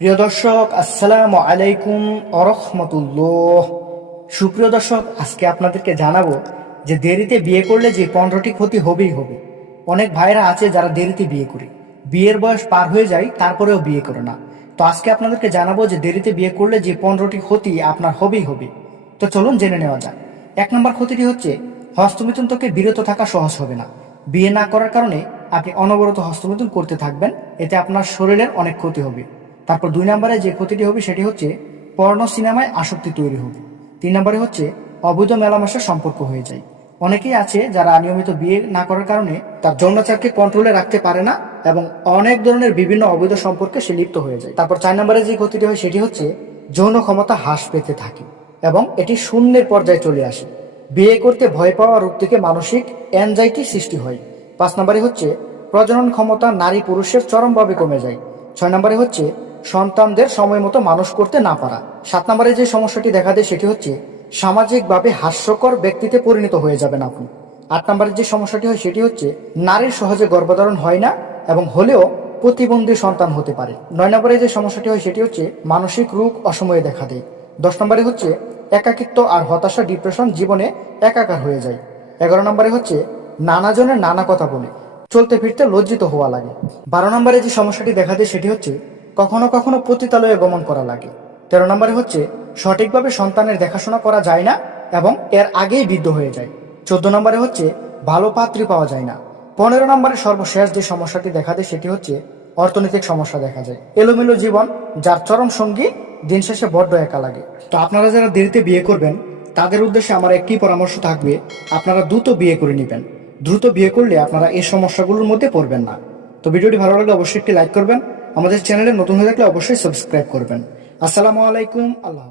প্রিয় দর্শক, আসসালামু আলাইকুম আরহামতুল্লাহ সুপ্রিয় দর্শক, আজকে আপনাদেরকে জানাব যে দেরিতে বিয়ে করলে যে পনেরোটি ক্ষতি হবেই হবে। অনেক ভাইরা আছে যারা দেরিতে বিয়ে করে। বিয়ের বয়স পার হয়ে যায়, তারপরেও বিয়ে করে না। তো আজকে আপনাদেরকে জানাব যে দেরিতে বিয়ে করলে যে পনেরোটি ক্ষতি আপনার হবেই হবে। তো চলুন জেনে নেওয়া যাক। এক নম্বর ক্ষতিটি হচ্ছে হস্তমিথুন থেকে বিরত থাকা সহজ হবে না। বিয়ে না করার কারণে আপনি অনবরত হস্তমিথুন করতে থাকবেন, এতে আপনার শরীরের অনেক ক্ষতি হবে। তারপর দুই নম্বরে যে ক্ষতিটি হবে সেটি হচ্ছে পর্ণ সিনেমায় আসক্তি তৈরি হবে। তিন নম্বরে হচ্ছে অবৈধ মেলামেশার সম্পর্ক হয়ে যায়। অনেকেই আছে যারা নিয়মিত বিয়ে না করার কারণে তার যৌনাচারকে কন্ট্রোলে রাখতে পারে না এবং অনেক ধরনের বিভিন্ন অবৈধ সম্পর্কে সে লিপ্ত হয়ে যায়। তারপর চার নম্বরে যে ক্ষতিটি হয় সেটি হচ্ছে যৌন ক্ষমতা হ্রাস পেতে থাকে এবং এটি শূন্যের পর্যায়ে চলে আসে। বিয়ে করতে ভয় পাওয়া রোগ থেকে মানসিক অ্যানজাইটি সৃষ্টি হয়। পাঁচ নম্বরে হচ্ছে প্রজনন ক্ষমতা নারী পুরুষের চরমভাবে কমে যায়। ছয় নম্বরে হচ্ছে সন্তানদের সময় মতো মানুষ করতে না পারা। সাত নম্বরে যে সমস্যাটি দেখা দেয় সেটি হচ্ছে, সামাজিকভাবে হাস্যকর ব্যক্তিতে পরিণত হয়ে যাবেন আপনি। আট নম্বরের যে সমস্যাটি হয় সেটি হচ্ছে, নারীর সহজে গর্ভধারণ হয় না এবং হলেও প্রতিবন্ধী সন্তান হতে পারে। নয় নম্বরে যে সমস্যাটি হয় সেটি হচ্ছে, মানসিক রোগ অসময়ে দেখা দেয়। দশ নম্বরে হচ্ছে, একাকিত্ব আর হতাশা, ডিপ্রেশন জীবনে একাকার হয়ে যায়। এগারো নম্বরে হচ্ছে নানা জনের নানা কথা বলে, চলতে ফিরতে লজ্জিত হওয়া লাগে। বারো নম্বরে যে সমস্যাটি দেখা দেয় সেটি হচ্ছে কখনো কখনো পতিতালয়ে গমন করা লাগে। তেরো নম্বরে হচ্ছে, সঠিকভাবে সন্তানের দেখাশোনা করা যায় না এবং এর আগেই বৃদ্ধ হয়ে যায়। চোদ্দ নম্বরে হচ্ছে, ভালো পাত্রী পাওয়া যায় না। পনেরো নম্বরে সর্বশেষ যে সমস্যাটি দেখা দেয় সেটি হচ্ছে, অর্থনৈতিক সমস্যা দেখা যায়। এলোমেলো জীবন, যার চরম সঙ্গী দিন শেষে বড্ড একা লাগে। তো আপনারা যারা দেরিতে বিয়ে করবেন, তাদের উদ্দেশ্যে আমার একটি পরামর্শ থাকবে, আপনারা দ্রুত বিয়ে করে নেবেন। দ্রুত বিয়ে করলে আপনারা এই সমস্যাগুলোর মধ্যে পড়বেন না। তো ভিডিওটি ভালো লাগলে অবশ্যই একটি লাইক করবেন আমাদের চ্যানেলে নতুন হয়ে থাকলে অবশ্যই সাবস্ক্রাইব করবেন আসসালামু আলাইকুম আল্লাহ।